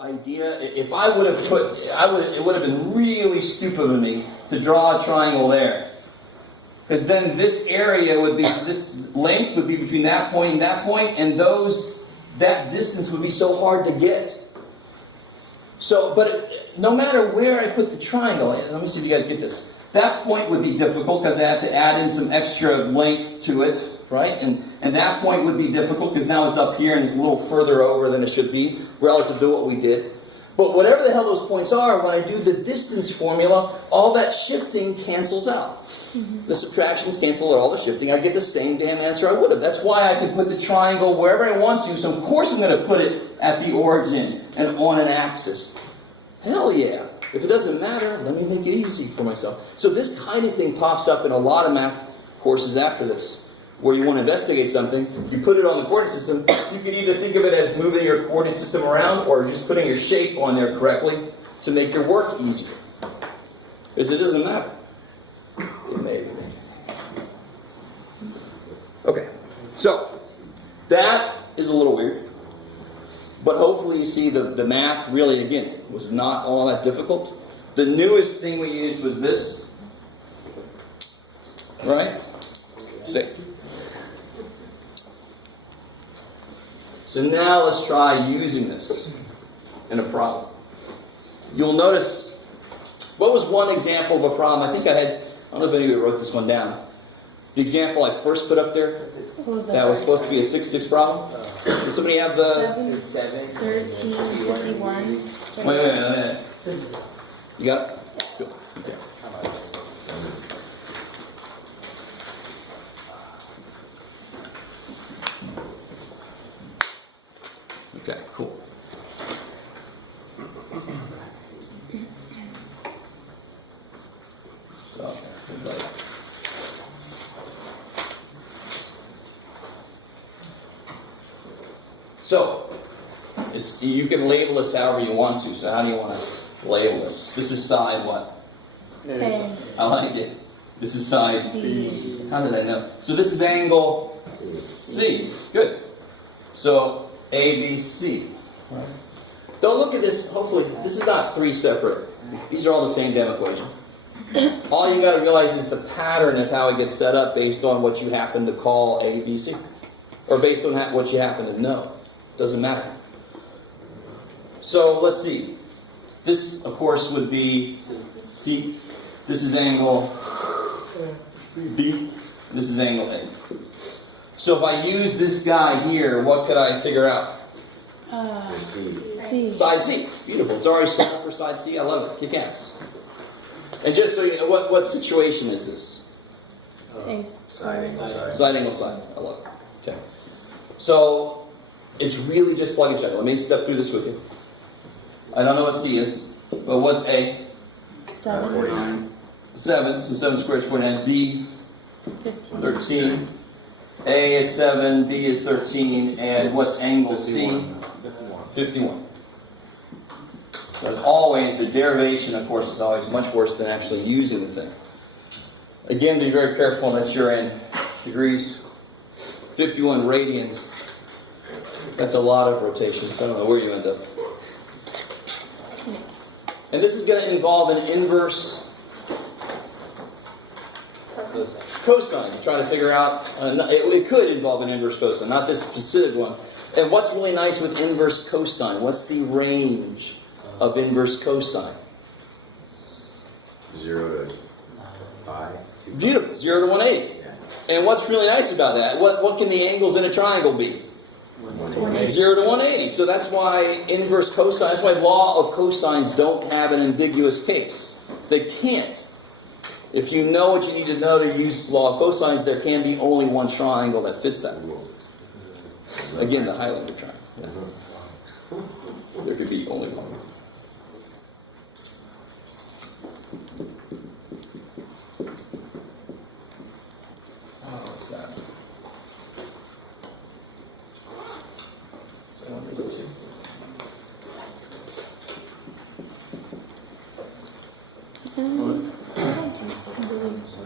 idea. If I would have it would have been really stupid of me to draw a triangle there. Because then this area would be, this length would be between that point, and that distance would be so hard to get. So, but no matter where I put the triangle, let me see if you guys get this. That point would be difficult because I have to add in some extra length to it, right? And that point would be difficult because now it's up here and it's a little further over than it should be relative to what we did. But whatever the hell those points are, when I do the distance formula, all that shifting cancels out. The subtractions cancel out all the shifting. I get the same damn answer I would have. That's why I can put the triangle wherever I want to. So of course I'm going to put it at the origin and on an axis. Hell yeah. If it doesn't matter, let me make it easy for myself. So this kind of thing pops up in a lot of math courses after this, where you want to investigate something, you put it on the coordinate system. You can either think of it as moving your coordinate system around or just putting your shape on there correctly to make your work easier. Because it doesn't matter. It may be. Okay, so that is a little weird. But hopefully you see the math really, again, was not all that difficult. The newest thing we used was this. Right? See. So now let's try using this in a problem. You'll notice, what was one example of a problem? I think I don't know if anybody wrote this one down. The example I first put up there, that was supposed to be a 6-6 problem. Does somebody have the... 7, 13, 51. Wait. You got it? Cool. Okay. Okay, cool. So, you can label this however you want to. So how do you want to label this? This is side what? A. I like it. This is side B. How did I know? So this is angle C. Good. So ABC. Right. Don't look at this. Hopefully, this is not three separate. These are all the same damn equation. All you got to realize is the pattern of how it gets set up based on what you happen to call ABC, or based on what you happen to know. Doesn't matter. So let's see. This, of course, would be C. This is angle B. This is angle A. So if I use this guy here, what could I figure out? C. Side C. Beautiful. It's already set up for side C. I love it. Kick ass. And just so you know, what situation is this? Side angle side. Side angle side. I love it. Okay. So it's really just plug and check. Let me step through this with you. I don't know what C is, but what's A? 7. 49. 7. So 7 squared is 49. B, 15. 13. A is 7. B is 13. And what's angle C? 51. So as always, the derivation, of course, is always much worse than actually using the thing. Again, be very careful that you're in degrees. 51 radians. That's a lot of rotations. I don't know where you end up. And this is going to involve an inverse cosine. Try to figure out, it could involve an inverse cosine, not this specific one. And what's really nice with inverse cosine? What's the range of inverse cosine? 0 to 5. Beautiful, 0 to 180. Yeah. And what's really nice about that? What can the angles in a triangle be? 180. 0 to 180. So that's why inverse cosine, that's why law of cosines don't have an ambiguous case. They can't. If you know what you need to know to use law of cosines, there can be only one triangle that fits that rule. Again, the Highlander triangle. There could be only one. Oh, what's that? Is that one to go see?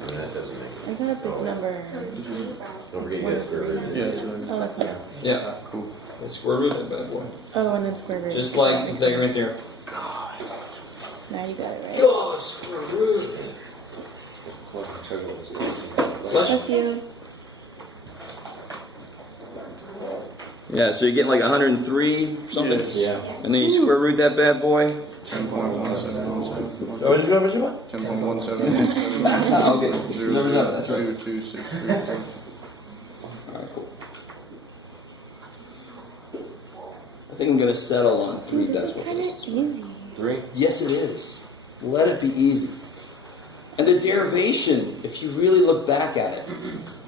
That doesn't make I got a big number. Don't forget you guys for Yeah. Oh, that's fine. Yeah, cool. Square root that bad boy. Oh, and then square root. Just like the thing right there. Now you got it right. Oh, square root. Bless you. Yeah, so you're getting like 103 something. Yeah. And then you square root that bad boy. 10.1717. Oh, did you go over what? 10.1717. Okay. That's right. 2263. Alright, cool. I think I'm gonna settle on 3 Dude, this is decimal kind of places. easy. 3? Yes, it is. Let it be easy. And the derivation, if you really look back at it,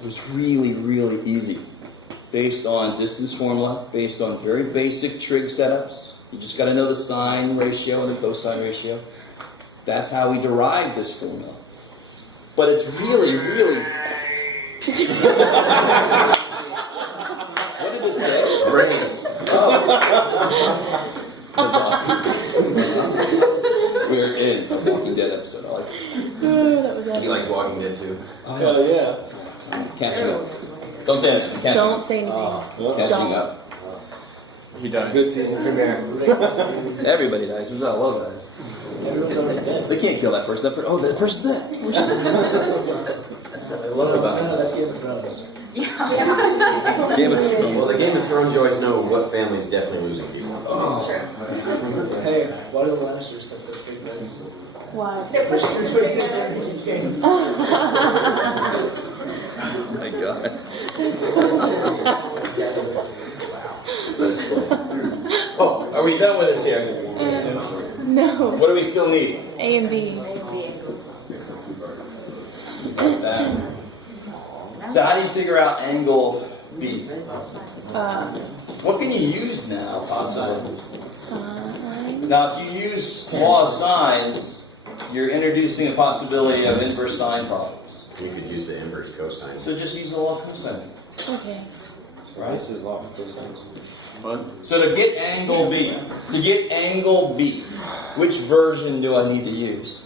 was really, really easy. Based on distance formula, based on very basic trig setups. You just got to know the sine ratio and the cosine ratio. That's how we derived this formula. But it's really, really... What did it say? Brains. Oh. That's awesome. We're in a Walking Dead episode. I like it. Oh, that was He epic. likes Walking Dead too. Hell yeah. Catching up. Don't say anything. Catching Don't up. say anything. Catching Don't. up. He died. Good season premiere. Everybody dies. Who's that? Love dies. Everyone's already dead. They can't kill that person. Oh, that person's dead. I love it about it. That's Game of Thrones. Game of Thrones. Well, the Game of Thrones, you always know what family's definitely losing people. Hey, why do the Lannisters have such big heads? Why? They're pushing their game. Oh my God. Oh, are we done with this here? No. What do we still need? A and B. So how do you figure out angle B? Uh, What can you use now, possibly? sine. Now, if you use law of sines, you're introducing a possibility of inverse sine problems. You could use the inverse cosine. So just use the law of cosines. Okay. Right? This is law of cosines. What? So to get angle B, which version do I need to use?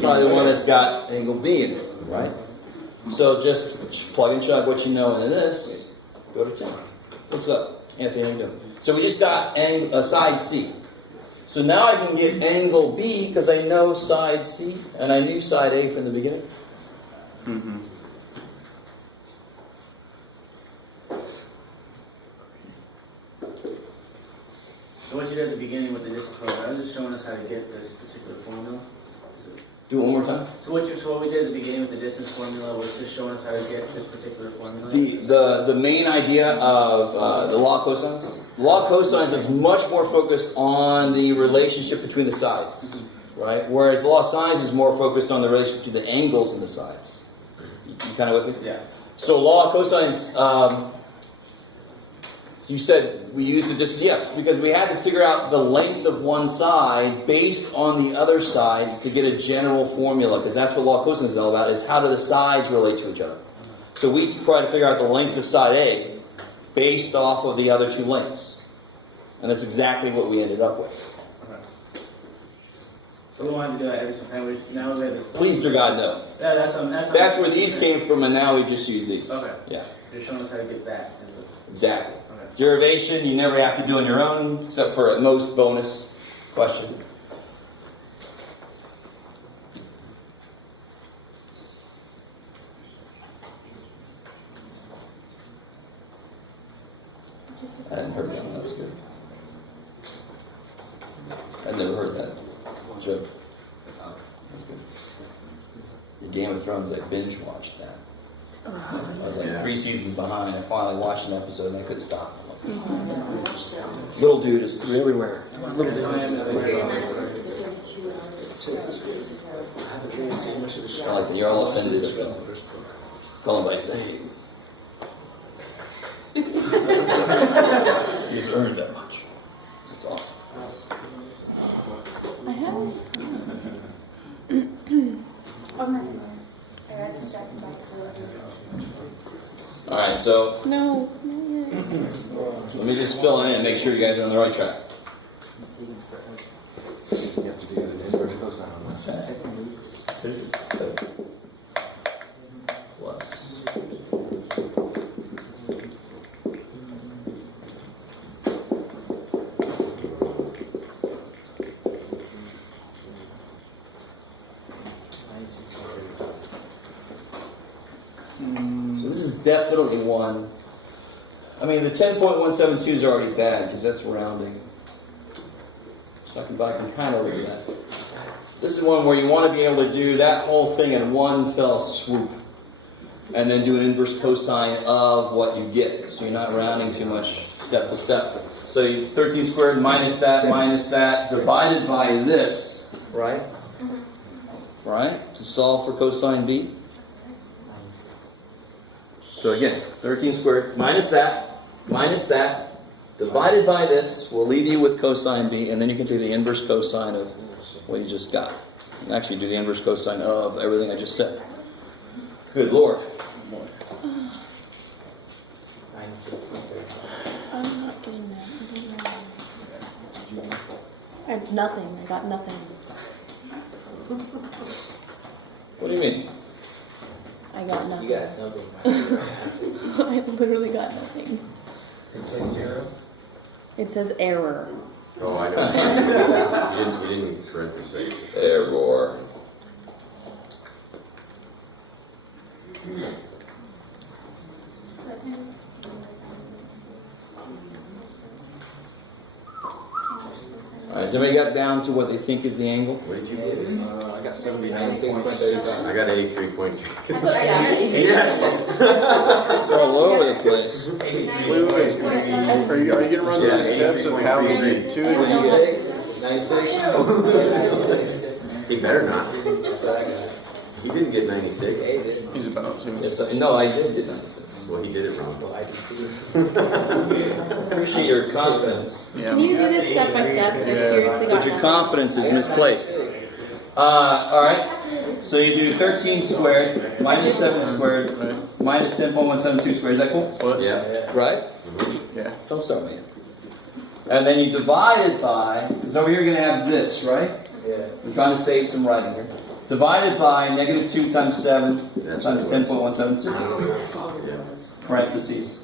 Probably the one that's got angle B in it, right? So just plug and chug what you know into this, go to 10. What's up, Anthony? How you doing? So we just got side C. So now I can get angle B because I know side C, and I knew side A from the beginning. Mm-hmm. So what you did at the beginning with the distance formula, I was just showing us how to get this particular formula. Do it one more time. So what we did at the beginning with the distance formula was just showing us how to get this particular formula. The main idea of the law of cosines. The law of cosines is much more focused on the relationship between the sides, right? Whereas the law of sines is more focused on the relationship to the angles in the sides. You kind of with me? Yeah. So law of cosines, you said we used it just, yeah, because we had to figure out the length of one side based on the other sides to get a general formula, because that's what law of cosines is all about, is how do the sides relate to each other. So we try to figure out the length of side A based off of the other two lengths. And that's exactly what we ended up with. Okay. So we wanted to do that every single time. Now we have this. Please, dear God, no. Yeah, That's where these came from, and now we just use these. Okay. Yeah, You're showing us how to get that. exactly. Okay. Derivation, you never have to do on your own, except for at most bonus question. I hadn't heard that one, that was good. I'd never heard that joke. That's good. The Game of Thrones, I binge watched that. I was like 3 seasons behind. I finally watched an episode and I couldn't stop. Little dude is everywhere. Come on, little dude. I like you're all offended. Call him by his name. He's earned that much. That's awesome. I have. All right, so No, not yet. let me just fill it in and make sure you guys are on the right track. What's that? 2 plus definitely one. I mean, the 10.172 is already bad because that's rounding. So I can kind of live with that. This is one where you want to be able to do that whole thing in one fell swoop. And then do an inverse cosine of what you get. So you're not rounding too much step to step. So 13 squared minus that, divided by this, right? Right? To solve for cosine B. So again, 13 squared minus that, divided by this will leave you with cosine B, and then you can do the inverse cosine of what you just got. And actually do the inverse cosine of everything I just said. Good Lord. I'm not getting that. I'm getting that. I have nothing. I got nothing. What do you mean? I got nothing. You got something. I literally got nothing. It says 0. It says error. Oh, I know. You didn't parentheses. Error. Alright, has everybody got down to what they think is the angle? What did you get? I got 79.35. I got 83.3. That's what I got. Yes! It's all over the place. Wait. Are you gonna run through the steps of how we get to it? What'd you get? 96? He better not. He didn't get 96. He's about to. Yes, no, I did get 96. Well, he did it wrong. Appreciate your confidence. Yeah. Can you do this step by step? Because I seriously got But your nothing. confidence is misplaced. Alright, so you do 13 squared, minus 7 squared, minus 10.172 squared. Is that cool? What? Yeah. Right? Yeah. Don't start me. And then you divide it by, because over here you're going to have this, right? Yeah. We're trying to save some writing here. Divided by negative 2 times 7 That's times what it 10.172. Yeah. Parentheses.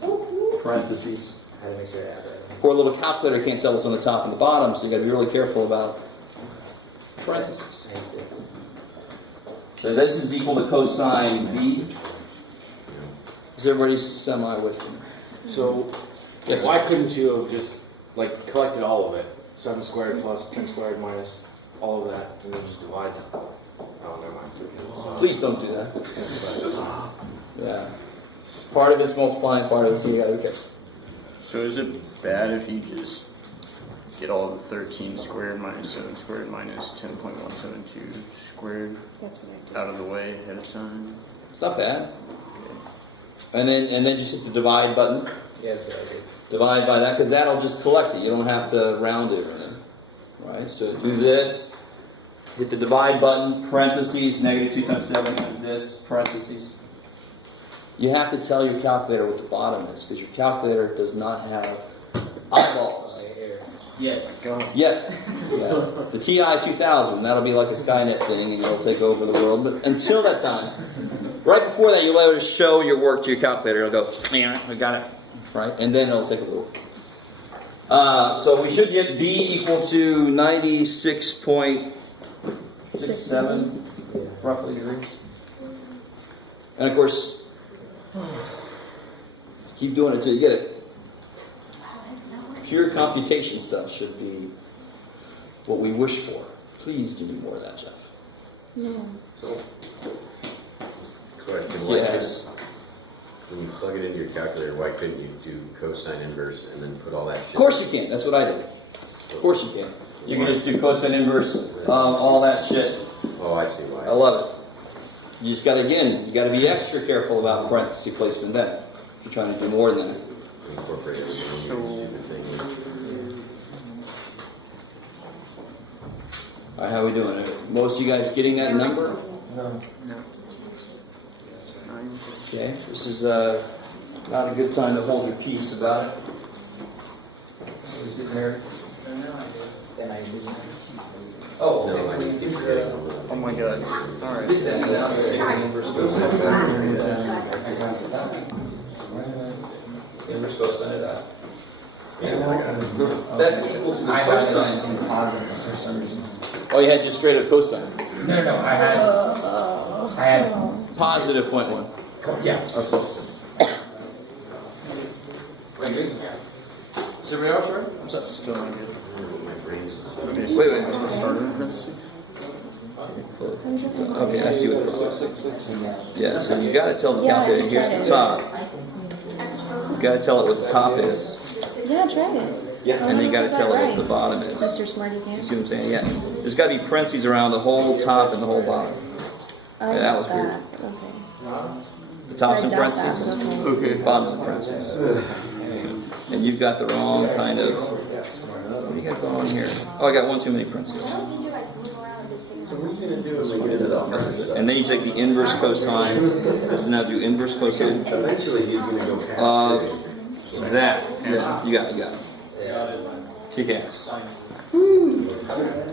Parentheses. I had to make sure I had that. Poor little calculator can't tell what's on the top and the bottom, so you got to be really careful about parentheses. 96. So this is equal to cosine B. Is everybody semi with me? So, Yes. why couldn't you have just, like, collected all of it? 7 squared plus 10 squared minus all of that, and then just divide it? Oh, never mind. Please don't do that. Yeah. Part of it's multiplying, part of it's you got to be careful. So is it bad if you just get all the 13 squared minus 7 squared minus 10.172 squared That's what I did. out of the way ahead of time? It's not bad. And then just hit the divide button. Yeah, that's what I did. Divide by that, because that'll just collect it. You don't have to round it or anything. Right? So do this. Hit the divide button, parentheses, negative 2 times 7 times this, parentheses. You have to tell your calculator what the bottom is, because your calculator does not have eyeballs. Yeah. Yet. Yeah. The TI 2000, that'll be like a Skynet thing, and it'll take over the world. But until that time, right before that, you'll let it show your work to your calculator. It'll go, man, I got it. Right? And then it'll take a little. So we should get B equal to 96.67 roughly degrees. And of course, keep doing it till you get it. Pure computation stuff should be what we wish for. Please give me more of that, Jeff. No. So, question. Why Yes. when you plug it into your calculator, why couldn't you do cosine inverse and then put all that shit? Of course you can. That's what I did. Of course you can. You can just do cosine inverse of all that shit. Oh, I see why. I love it. You just got to, again, you got to be extra careful about parenthesis placement then. If you're trying to do more than that. Incorporate it. Stupid thing. All right, how are we doing? Are most of you guys getting that number? No. Okay. This is not a good time to hold your peace about it. Always get married. Then I did. Oh, No, I okay. just keep creating a little. Oh my god. Alright. Did that now. Inverse cosine. Inverse cosine it out. That's equal to the cosine. Oh, you had just straight up cosine. No, I had Oh. positive 0.1. Yeah. Okay. Is everybody else right? I'm sorry. Still not good. My brain's. Okay, so Wait, wait. we'll start in parentheses. Okay, I see what it is. Yeah, so you gotta tell the Yeah, I calculator, just here's tried the it. top. You gotta tell it what the top is, Yeah, try it. Yeah. and then you gotta Got tell it that what the right. bottom is. Mr. Smarty You Pants. see what I'm saying? Yeah. There's gotta be parentheses around the whole top and the whole bottom. I Yeah, that got was weird. Okay. The top's in I doubt that, parentheses, but okay. bottom's in parentheses. And you've got the wrong kind of, what do you got going on here? Oh, I got one too many parentheses. And then you take the inverse cosine, so now do inverse cosine. Eventually, he's gonna go past. That, yeah, you got it. Kick ass.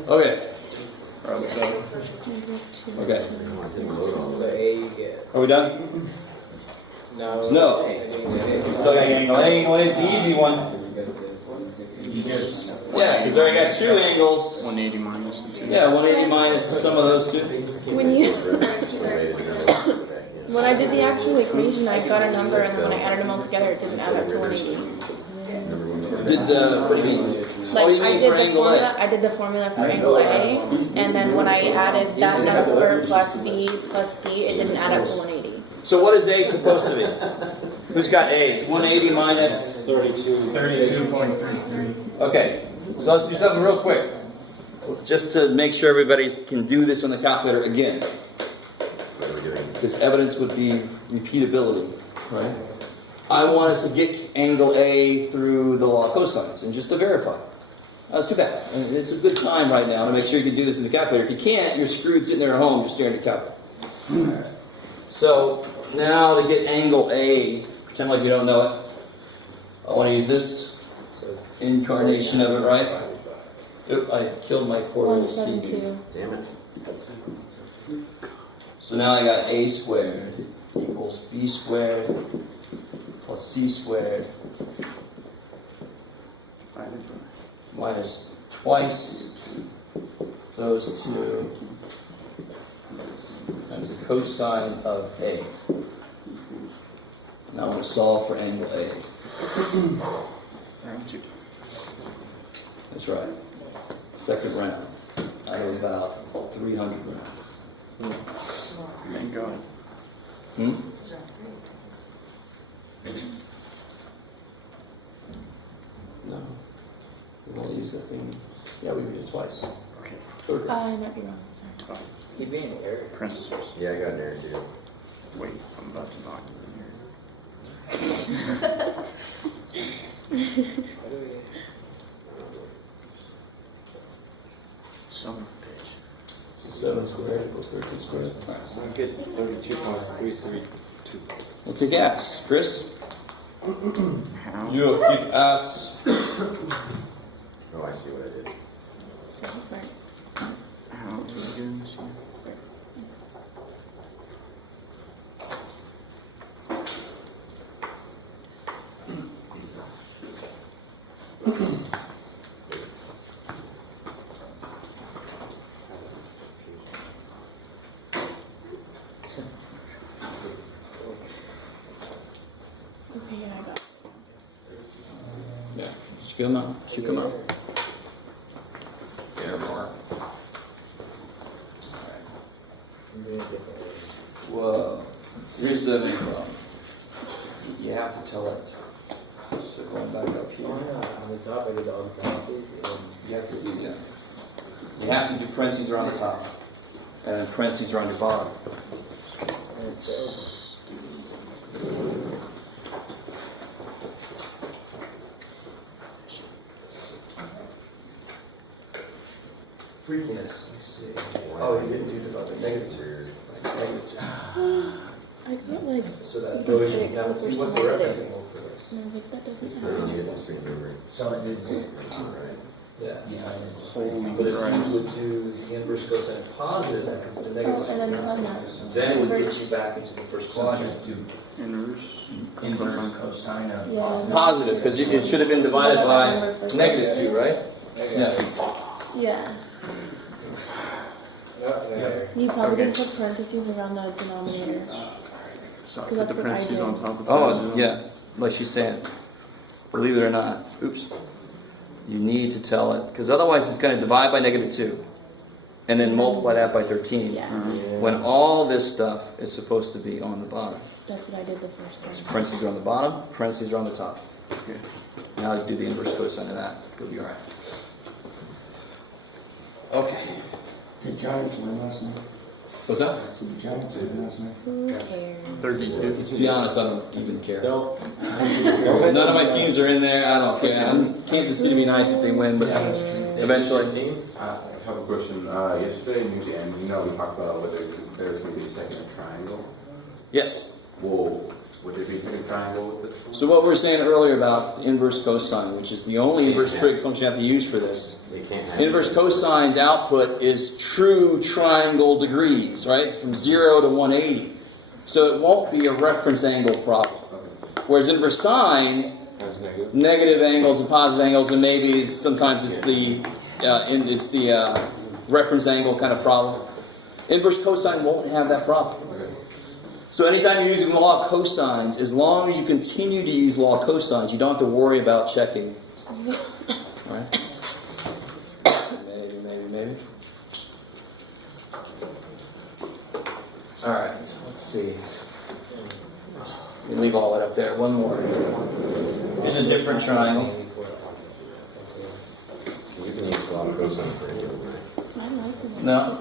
Okay. Okay. So A you get. Are we done? No. No. You still got angle A. Angle A is the easy one. Yeah, because I already got two angles. 180 minus the 2. Yeah, 180 minus the sum of those two. When you when I did the actual equation, I got a number, and then when I added them all together, it didn't add up to 180. Did the, what do you mean? Like Oh, you I mean did for the angle formula, A? I did the formula for angle A, and then when I added that number plus B plus C, it didn't add up to 180. So what is A supposed to be? Who's got A's? 180 minus 32.33. Okay, so let's do something real quick. Just to make sure everybody can do this on the calculator again. What are we doing? This evidence would be repeatability, right? I want us to get angle A through the law of cosines, and just to verify. That's too bad. I mean, it's a good time right now to make sure you can do this in the calculator. If you can't, you're screwed sitting there at home just staring at the calculator. So now to get angle A, pretend like you don't know it. I want to use this incarnation of it, right? Oop, I killed my poor little C. 172. Damn it. So now I got A squared equals B squared plus C squared minus twice those two times the cosine of A. Now I want to solve for angle A. Round 2. That's right. Second round out of about 300 rounds. Thank God. Hmm? No. We only use that thing. Yeah, we read it twice. Okay. Third round. I might be wrong. Sorry. He being Eric. Parentheses. Yeah, I got an error too. Wait, I'm about to knock you in here. Son of a bitch. So 7 squared equals 13 squared. All right. I get 32.332. Well, kick ass. Chris? How? You kick ass. Oh, I see what I did. How do we do this here? Okay, yeah, I got it. Yeah. Just come out. Should come out. There, Mark. Whoa. Here's the main problem. You have to tell it. So going back up here. On the top, I did all the parentheses. You have to do that. You have to do parentheses around the top. And then parentheses around the bottom. Yes. Oh, you didn't do the negative. I feel like So that you goes, can now fix see what's the what we referencing did. mode for this? And I was like, that doesn't I sound don't right. get the same number. So it is. Alright. Yeah. Holy But if Christ. you would do the inverse cosine positive, because the negative. Oh, and then some numbers. Then it would get you back into the first quadrant. Inverse. Inverse cosine of Yeah. Positive, because it should have been divided by negative 2, right? Yeah. Yeah. You probably didn't put parentheses around the denominator. So I Because put that's the what I parentheses did. on top of the Oh, positive. yeah, like she's saying. believe it or not, oops, you need to tell it, because otherwise it's going to divide by -2, and then multiply that by 13. Yeah, When all this stuff is supposed to be on the bottom. that's what I did the first time. Parentheses are on the bottom, parentheses are on the top. Okay. Now do the inverse cosine of that. It'll be alright. Okay. The Giants win last night. What's that? The Giants win last night. Who cares? 32. To be honest, I don't even care. Don't. None of my teams are in there. I don't care. Kansas City would be nice if they win, but eventually. I have a question. Yesterday near the end, we talked about whether there's going to be a second triangle. Yes. Well, would there be a second triangle with this one? So what we were saying earlier about the inverse cosine, which is the only inverse trig function you have to use for this. You can't have Inverse cosine's output is true triangle degrees, right? It's from 0 to 180. So it won't be a reference angle problem. Whereas inverse sine, That's negative. negative angles and positive angles, and maybe sometimes it's the reference angle kind of problem. Inverse cosine won't have that problem. So anytime you're using law of cosines, as long as you continue to use law of cosines, you don't have to worry about checking. Right? Maybe. Alright, so let's see. We leave all that up there. One more. Here's a different triangle. You can use law of cosine for anything, right? I like them. No.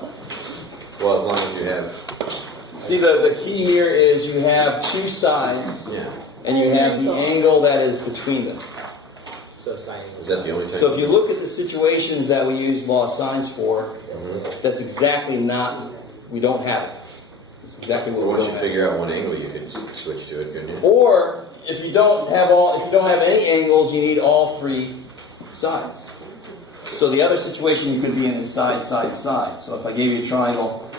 Well, as long as you have, See, the key here is you have two sides, yeah. and you have the angle that is between them. So sine. Is that the only time? So if you look at the situations that we use law of sines for, that's exactly not, we don't have it. It's exactly what Well, we once don't you have. figure out one angle, you could switch to it, couldn't you? Or if you don't have any angles, you need all three sides. So the other situation you could be in is side, side, side. So if I gave you a triangle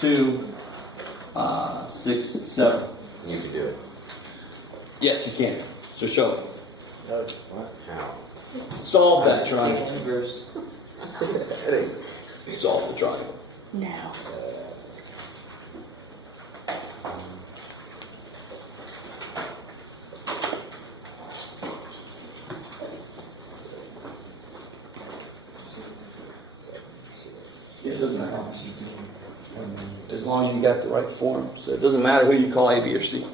2, 6, 7. You could do it. Yes, you can. So show it. What? How? Solve that triangle. Solve the triangle. Now. It doesn't matter. As long as you got the right form. So it doesn't matter who you call A, B, or C.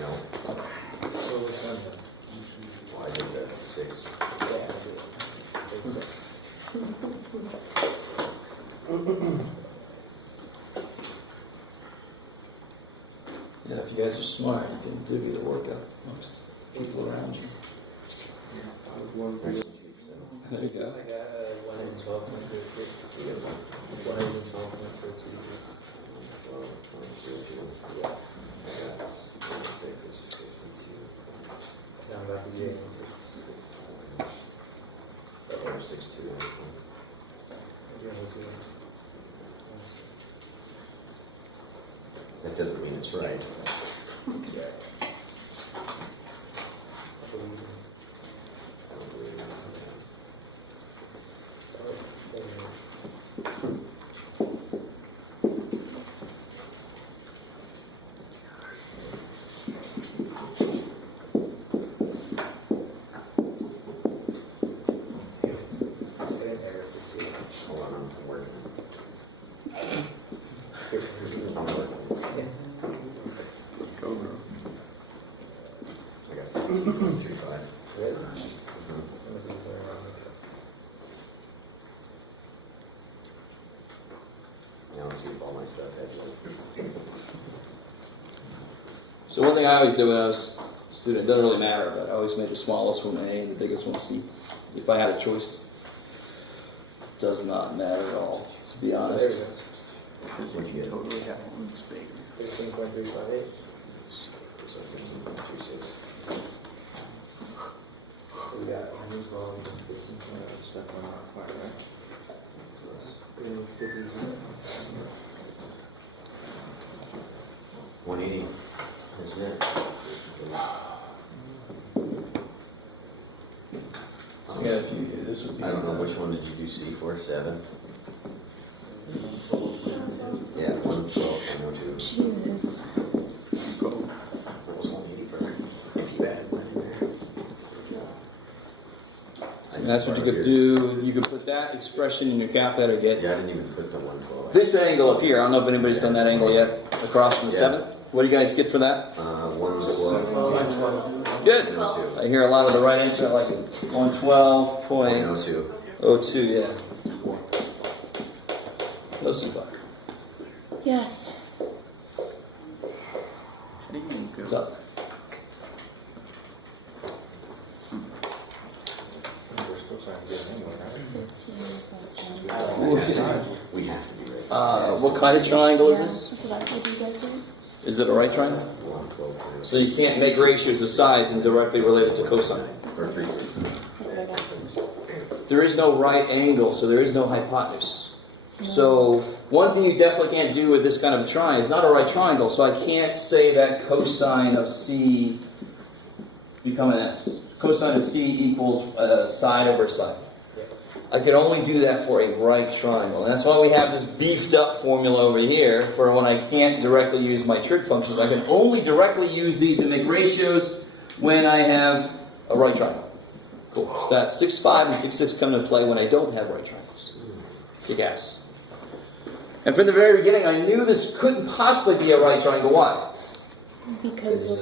No. Well, I did that 6. Yeah, if you guys are smart, you can divvy the workout amongst people around you. There you go. I got 112.33. 112.32. Now I'm about to get Or 6-2. That doesn't mean it's right. So one thing I always did when I was a student, it doesn't really matter, but I always made the smallest one A and the biggest one C. If I had a choice. Does not matter at all, to be honest. There you go. Because you can totally have one that's bigger. 15.358. So we got Army's volume, 15.0, step one out, fire, right? Then 50. 180, isn't it? Yeah, if you do this would be. I don't know, which one did you do C for, 7? Yeah, 112, 102. Jesus. Almost 180, brother. If you added one in there. And that's what you could do. You could put that expression in your calculator, get Yeah, I didn't even put the 112. this angle up here. I don't know if anybody's done that angle yet, across from the Yeah. 7. What do you guys get for that? 112. 112. Good. 102. I hear a lot of the right answer, I like it. 112.02, 102. yeah. No C5. Yes. How do you even go? What's up? We're still trying to get it anyway, right? 15 plus 1. We have to be ready. What kind of triangle is Yeah, this? that's what I did, you guys did. Is it a right triangle? 112. So you can't make ratios of sides and directly relate it to cosine. Or 360. That's what I got. There is no right angle, so there is no hypotenuse. So one thing you definitely can't do with this kind of a triangle is not a right triangle, so I can't say that cosine of C become an S. Cosine of C equals side over side. I can only do that for a right triangle. And that's why we have this beefed up formula over here for when I can't directly use my trig functions. I can only directly use these and make ratios when I have a right triangle. Cool. So that's 6,5 and 6,6 come into play when I don't have right triangles. Kick ass. And from the very beginning, I knew this couldn't possibly be a right triangle. Why? Because of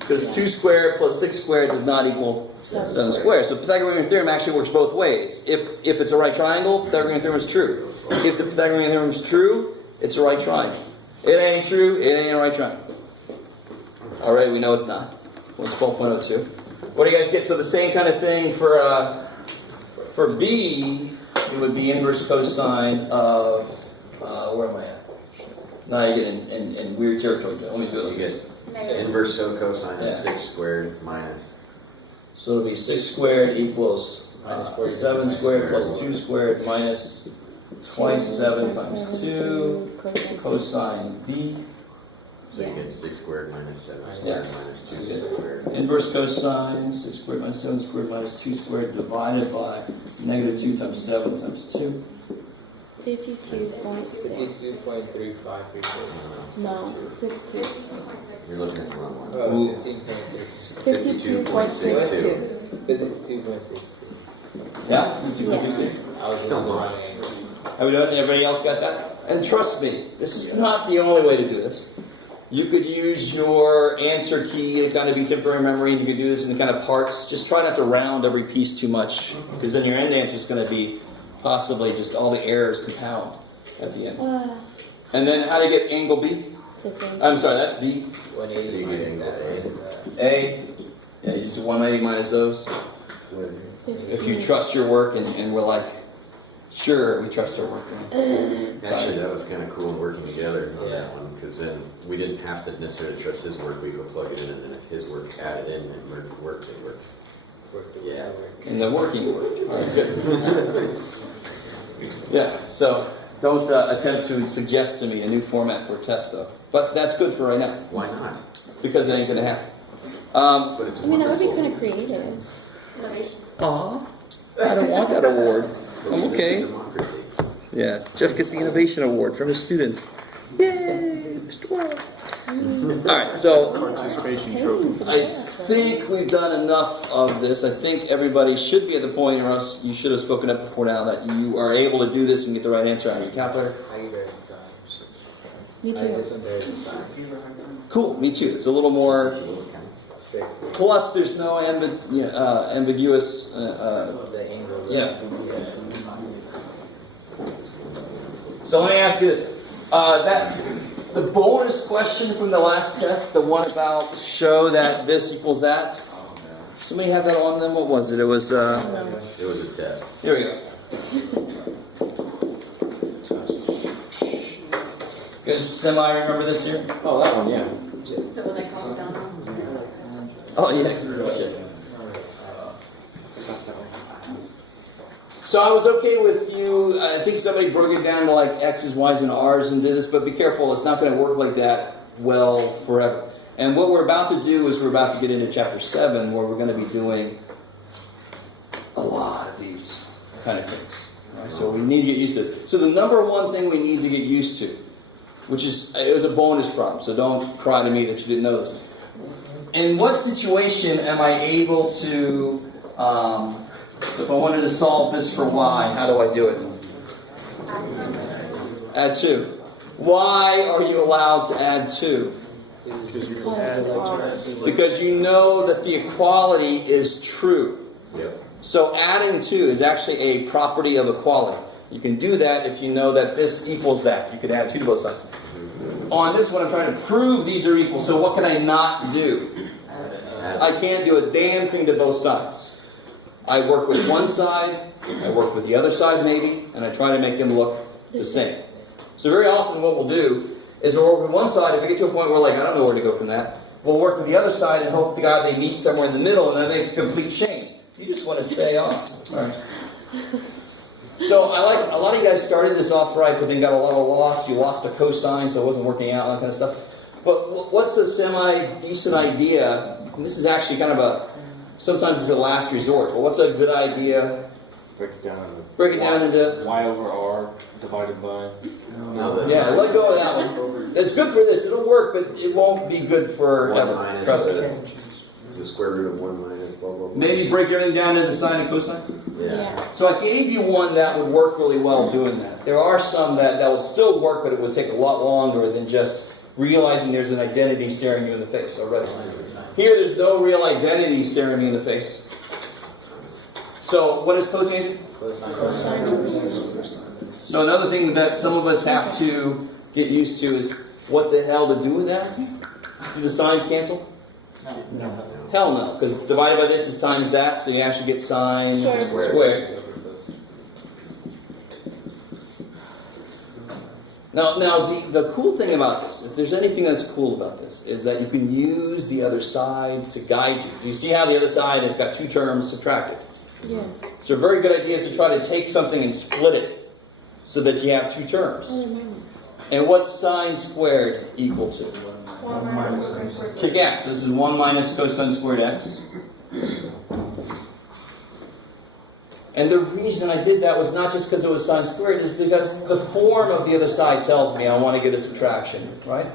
Because 2 squared plus 6 squared does not equal 7 squared. So Pythagorean theorem actually works both ways. If it's a right triangle, Pythagorean theorem is true. If the Pythagorean theorem is true, it's a right triangle. It ain't true, it ain't a right triangle. Alright, we know it's not. What's 12.02? What do you guys get? So the same kind of thing for B, it would be inverse cosine of, where am I at? Now you get in weird territory. Let me do it You again. get inverse cosine Yeah. of 6 squared minus. So it'll be 6 squared equals 7 squared plus 2 squared minus twice 7 times 2 cosine B. So you get 6 squared minus 7 squared Yeah. minus 2 squared. Inverse cosine 6 squared minus 7 squared minus 2 squared divided by negative 2 times 7 times 2. 52.6. 52.3536. No, 60. You're looking at the wrong one. Oh, 15.36. 52.62. 52.6. Yeah? 2.16. I was in the wrong angle. Have we done? Everybody else got that? And trust me, this is not the only way to do this. You could use your answer key to kind of be temporary memory, and you could do this in kind of parts. Just try not to round every piece too much, because then your end answer is going to be possibly just all the errors compound at the end. And then how do you get angle B? The same. I'm sorry, that's B. 180 minus that is A. Yeah, you just 180 minus those. If you trust your work, and we're like, sure, we trust our work. Actually, that was kind of cool working together on Yeah. that one, because then we didn't have to necessarily trust his work. We could plug it in, and then if his work added in and worked, it worked. Yeah. And the working work. All right, good. Yeah, so don't attempt to suggest to me a new format for a test, though. But that's good for right now, Why not? because it ain't going to happen. But it's I mean, that would be wonderful. kind of creative. Aw, I don't want that award. I'm okay. Democracy. Yeah, Jeff gets the innovation award from his students. Yay, Mr. World. All right, so Participation trophy. I think we've done enough of this. I think everybody should be at the point, or else you should have spoken up before now, that you are able to do this and get the right answer out of your calculator. I get very inside. Me I this too. one very inside. Cool, me too. It's a little more. Straight. Plus, there's no ambiguous. The angle. Yeah. So let me ask you this: that The bonus question from the last test, the one about show that this equals that. Somebody have that on them? What was it? It was, It was a test. here we go. You guys semi-remember this here? Oh, that one, yeah. The one I called down on. Oh, yeah. So I was okay with you, I think somebody broke it down to like X's, Y's, and R's and did this, but be careful, it's not going to work like that well forever. And what we're about to do is we're about to get into chapter 7 where we're going to be doing a lot of these kind of things. Right? So we need to get used to this. So the number one thing we need to get used to, which is, it was a bonus problem, so don't cry to me that you didn't know this. In what situation am I able to, so if I wanted to solve this for y, how do I do it? Add 2. Why are you allowed to add 2? Because you know that the equality is true. Yep. So adding 2 is actually a property of equality. You can do that if you know that this equals that. You can add 2 to both sides. On this one, I'm trying to prove these are equal. So what can I not do? I can't do a damn thing to both sides. I work with one side, I work with the other side maybe, and I try to make them look the same. So very often what we'll do is we'll work with one side. If we get to a point where like, I don't know where to go from that, we'll work with the other side and hope to God they meet somewhere in the middle, and that makes complete change. You just want to stay on. All right. So I like, a lot of you guys started this off right, but then got a lot of lost. You lost a cosine, so it wasn't working out, and that kind of stuff. But what's a semi-decent idea? And this is actually kind of a, sometimes it's a last resort, but what's a good idea? Break it down into y over r divided by. Yeah, let go of that one. It's good for this. It'll work, but it won't be good for 1 ever. minus Trust me. the square root of 1 minus blah, blah, blah. Maybe break everything down into sine and cosine. Yeah. So I gave you one that would work really well doing that. There are some that will still work, but it would take a lot longer than just realizing there's an identity staring you in the face already. Here, there's no real identity staring me in the face. So, what is cotangent? So another thing that some of us have to get used to is what the hell to do with that? Do the signs cancel? No. Hell no, because divided by this is times that, so you actually get sine Sure. squared. Now the cool thing about this, if there's anything that's cool about this, is that you can use the other side to guide you. You see how the other side has got 2 terms subtracted? Yes. So a very good idea is to try to take something and split it so that you have 2 terms. And what's sine squared equal to? 1 minus cosine. Kick ass. So this is 1 minus cosine squared x. And the reason I did that was not just because it was sine squared, is because the form of the other side tells me I want to get a subtraction, right?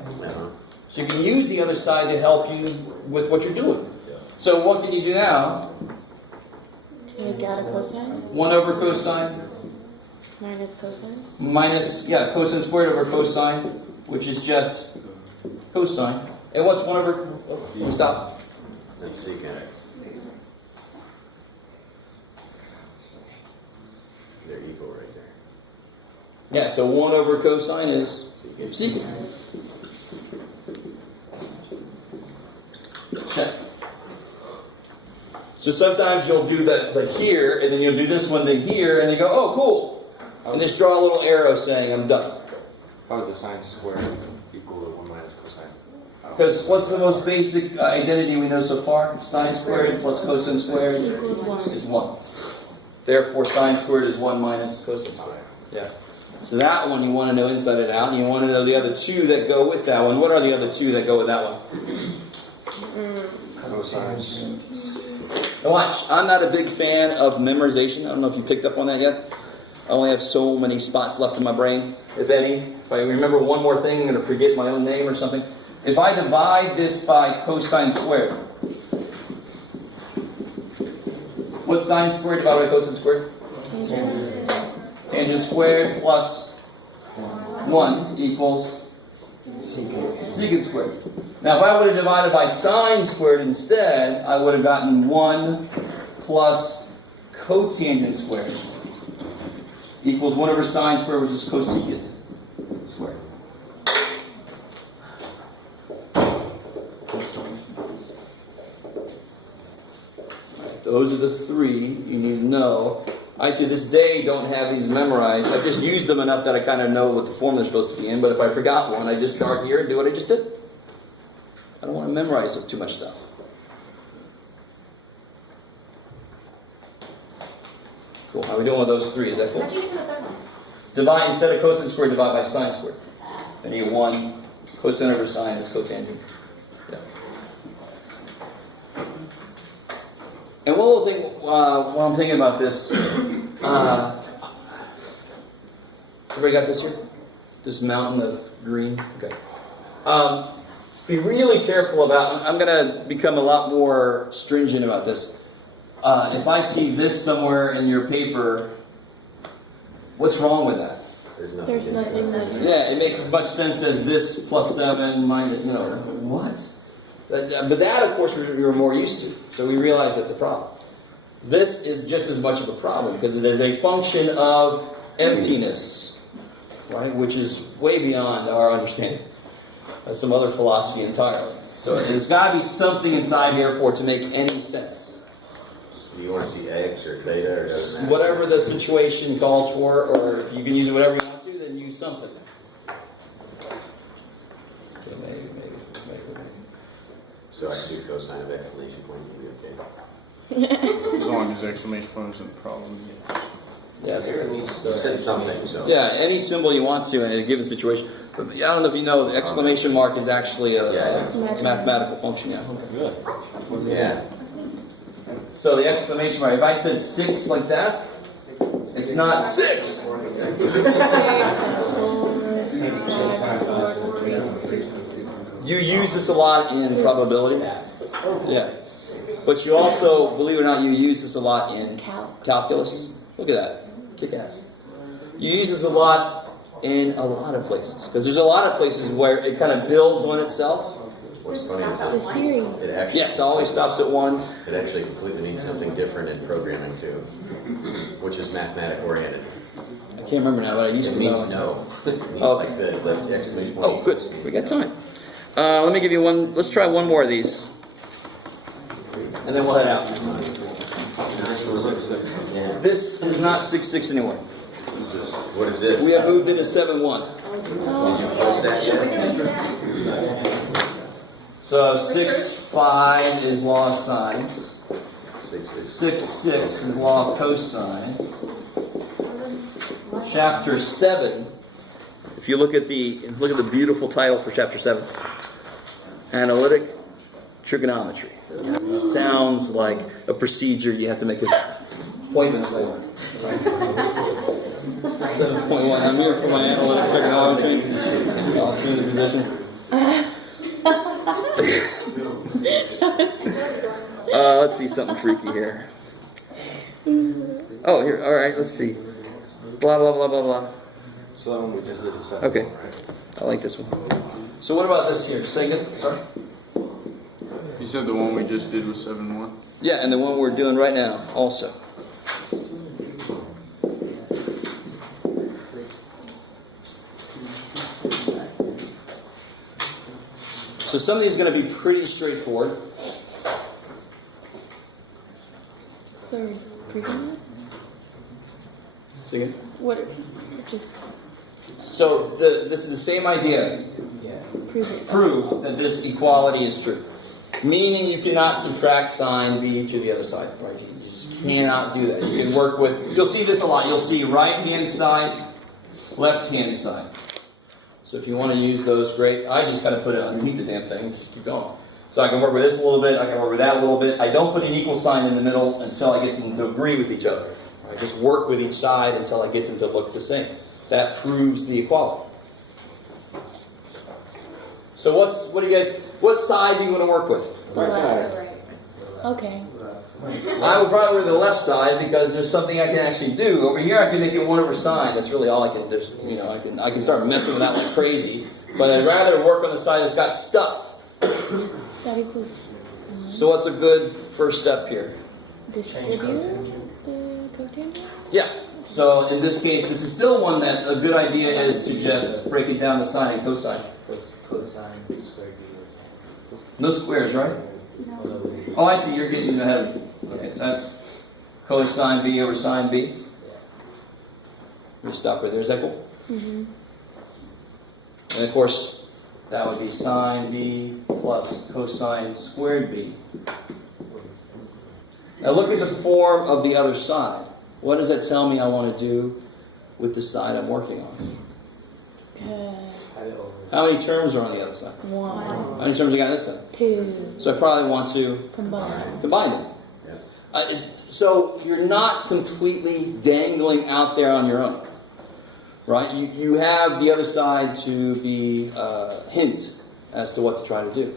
So you can use the other side to help you with what you're doing. So what can you do now? Take out a cosine 1 over cosine minus cosine. minus, cosine squared over cosine, which is just cosine. And what's 1 over, let me stop. That's secant x. They're equal right there. Yeah, so 1 over cosine is secant. Check. So sometimes you'll do that here, and then you'll do this one to here, and you go, oh, cool. And just draw a little arrow saying I'm done. How is the sine squared equal to 1 minus cosine? Because what's the most basic identity we know so far? Sine squared plus cosine squared Equals 1. is 1. Therefore, sine squared is 1 minus cosine squared. Yeah. So that one you want to know inside and out, and you want to know the other 2 that go with that one. What are the other 2 that go with that one? Cosines. Now watch, I'm not a big fan of memorization. I don't know if you picked up on that yet. I only have so many spots left in my brain, if any. If I remember one more thing, I'm going to forget my own name or something. If I divide this by cosine squared, what's sine squared divided by cosine squared? Tangent squared plus 1 equals secant squared. Now if I would have divided by sine squared instead, I would have gotten 1 plus cotangent squared equals 1 over sine squared, which is cosecant squared. Those are the three you need to know. I, to this day, don't have these memorized. I've just used them enough that I kind of know what the form they're supposed to be in, but if I forgot one, I just start here and do what I just did. I don't want to memorize too much stuff. Cool. How are we doing with those three? Is that cool? How'd you get to the third one? Divide, instead of cosine squared, divide by sine squared. And you get 1 cosine over sine is cotangent. Yeah. And one little thing, while I'm thinking about this, everybody got this here? This mountain of green? Okay. Be really careful about, I'm going to become a lot more stringent about this. If I see this somewhere in your paper, what's wrong with that? There's nothing that. Yeah, it makes as much sense as this plus 7 minus, what? But that, of course, we were more used to. So we realize that's a problem. This is just as much of a problem because it is a function of emptiness, right? Which is way beyond our understanding. That's some other philosophy entirely. So there's got to be something inside here for it to make any sense. Do you want to see X or theta or doesn't matter? Whatever the situation calls for, or if you can use it whatever you want to, then use something. Okay, maybe. So I can do cosine of exclamation point would be okay. As long as exclamation point isn't a problem. Yeah, so at least, You said something, so. yeah, any symbol you want to in a given situation. But I don't know if you know, the exclamation mark is actually a mathematical function. Yeah. Okay, good. Yeah. So the exclamation mark, if I said 6 like that, it's not 6. You use this a lot in probability. Yeah. But you also, believe it or not, you use this a lot in calculus. Look at that. Kick ass. You use this a lot in a lot of places. Because there's a lot of places where it kind of builds on itself. What's funny is The series. it actually, Yes, it always stops at 1. it actually completely means something different in programming too, which is mathematic oriented. I can't remember now, but I used It to means know. no. It means Okay. like the exclamation point. Oh, good. We got time. Let me give you one. Let's try one more of these. And then we'll head out. Yeah. This is not 6-6 anymore. What is this? We have moved into 7-1. Did you post that yet? So 6-5 is law of sines. 6 6-6 is law of cosines. Chapter 7. If you look at the beautiful title for chapter 7, Analytic Trigonometry. It sounds like a procedure you have to make an appointment for. 7.1. I'm here for my analytic trigonometry. I'll assume the position. Let's see something freaky here. Oh, here. All right. Let's see. Blah blah blah blah blah. So that one we just did the second Okay. one, right? I like this one. So what about this here? Say again. Sorry. You said the one we just did was 7-1? Yeah, and the one we're doing right now also. So some of these are going to be pretty straightforward. Sorry, previous? Say again. What? Just So this is the same idea. prove it. Prove that this equality is true. Meaning you cannot subtract sine b to the other side. Right? You just cannot do that. You can work with, you'll see this a lot. You'll see right hand side, left hand side. So if you want to use those, great. I just kind of put it underneath the damn thing and just keep going. So I can work with this a little bit, I can work with that a little bit. I don't put an equal sign in the middle until I get them to agree with each other. I just work with each side until I get them to look the same. That proves the equality. So what side do you want to work with? Right side. Okay. I would probably go to the left side because there's something I can actually do. Over here I can make it 1 over sine. That's really all I can. I can start messing with that like crazy. But I'd rather work on the side that's got stuff. That'd be cool. So what's a good first step here? Distribute the cotangent? Yeah. So in this case, this is still one that a good idea is to just break it down to sine and cosine. Cosine squared. No squares, right? Oh, I see. You're getting ahead of me. Okay, so that's cosine B over sine B. We'll stop right there. Is that cool? Mhm. And of course, that would be sine B plus cosine squared B. Now look at the form of the other side. What does that tell me I want to do with the side I'm working on? How many terms are on the other side? 1, How many terms you got on this side? 2, So I probably want to combine. combine them. Yeah. So you're not completely dangling out there on your own, right? You have the other side to be a hint as to what to try to do.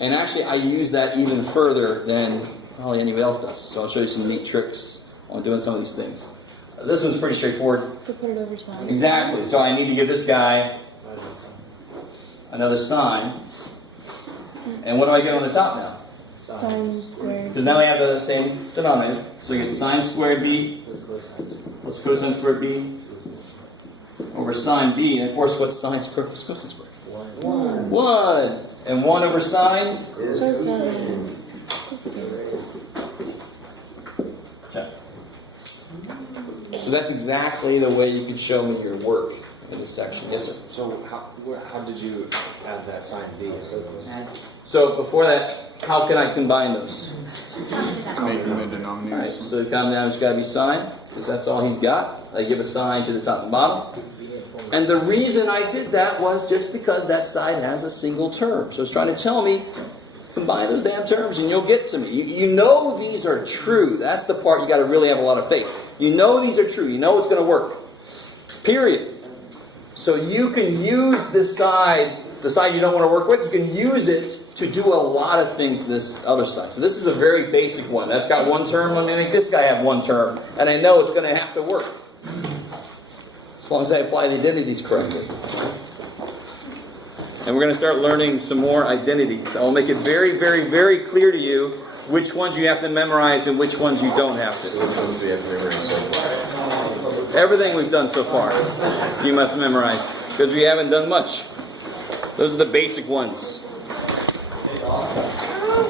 And actually, I use that even further than probably anybody else does. So I'll show you some neat tricks on doing some of these things. This one's pretty straightforward. So put it over sine. Exactly. So I need to give this guy another sine. And what do I get on the top now? Sine squared. Because now I have the same denominator. So you get sine squared b plus cosine squared b over sine b. And of course, what's sine squared plus cosine squared? 1. And 1 over sine? Cosine. Okay. So that's exactly the way you could show me your work in this section. Yes, sir? So how did you add that sign B? So before that, how can I combine those? Making the All denominator. right, so the combinator's got to be sine, because that's all he's got. I give a sine to the top and bottom. And the reason I did that was just because that side has a single term. So it's trying to tell me, combine those damn terms and you'll get to me. You know these are true. That's the part you got to really have a lot of faith. You know these are true. You know it's going to work. Period. So you can use this side, the side you don't want to work with, you can use it to do a lot of things this other side. So this is a very basic one. That's got 1 term. Let me make this guy have 1 term. And I know it's going to have to work. As long as I apply the identities correctly. And we're going to start learning some more identities. I'll make it very, very, very clear to you which ones you have to memorize and which ones you don't have to. Which ones do we have to memorize so far? Everything we've done so far, you must memorize. Because we haven't done much. Those are the basic ones.